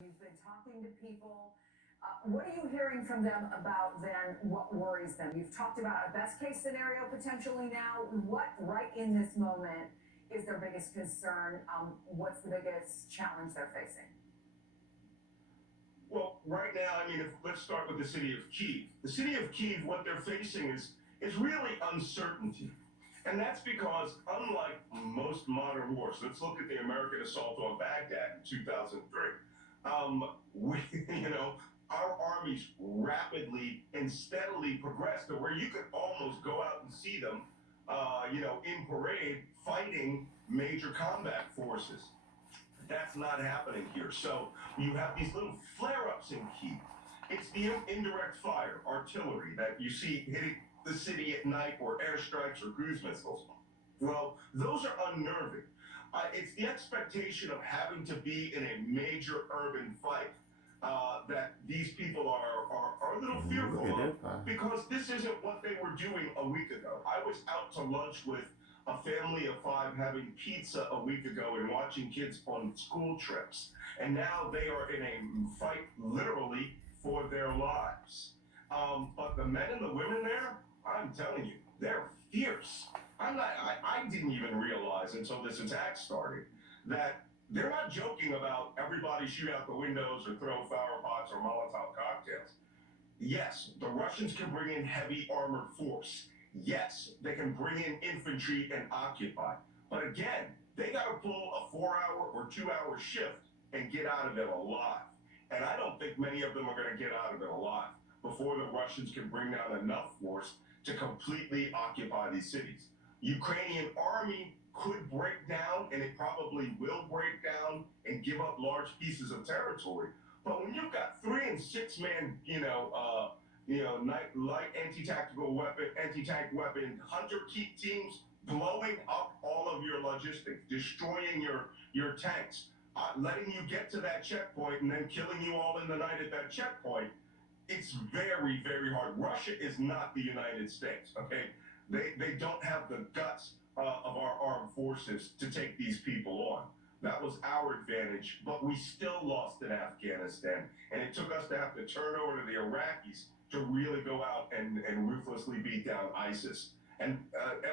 You've been talking to people. What are you hearing from them about then what worries them? You've talked about a best case scenario potentially now. What right in this moment is their biggest concern? What's the biggest challenge they're facing? Well, right now, let's start with the city of Kyiv. The city of Kyiv, what they're facing is really uncertainty. And that's because, unlike most modern wars, let's look at the American assault on Baghdad in 2003. We, our armies rapidly and steadily progressed to where you could almost go out and see them, in parade fighting major combat forces. That's not happening here. So you have these little flare-ups in Kyiv. It's the indirect fire, artillery that you see hitting the city at night, or airstrikes or cruise missiles. Well, those are unnerving. It's the expectation of having to be in a major urban fight that these people are a little fearful of, because this isn't what they were doing a week ago. I was out to lunch with a family of 5 having pizza a week ago and watching kids on school trips. And now they are in a fight literally for their lives. But the men and the women there, I'm telling you, they're fierce. I didn't even realize until this attack started that they're not joking about everybody shoot out the windows or throw flower pots or Molotov cocktails. Yes, the Russians can bring in heavy armored force. Yes, they can bring in infantry and occupy. But again, they got to pull a 4-hour or 2-hour shift and get out of it alive. And I don't think many of them are going to get out of it alive before the Russians can bring down enough force to completely occupy these cities. Ukrainian army could break down, and it probably will break down and give up large pieces of territory. But when you've got 3 and 6 man, light anti-tank weapon, hunter teams blowing up all of your logistics, destroying your tanks, letting you get to that checkpoint and then killing you all in the night at that checkpoint, it's very, very hard. Russia is not the United States, okay? They don't have the guts of our armed forces to take these people on. That was our advantage, but we still lost in Afghanistan, and it took us to have to turn over to the Iraqis to really go out and ruthlessly beat down ISIS. And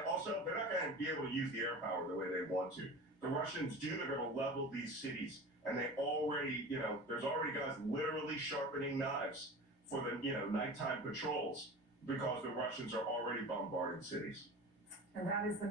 also, they're not going to be able to use the air power the way they want to. The Russians they're going to level these cities, and they already, there's already guys literally sharpening knives for the, nighttime patrols, because the Russians are already bombarding cities. And that is the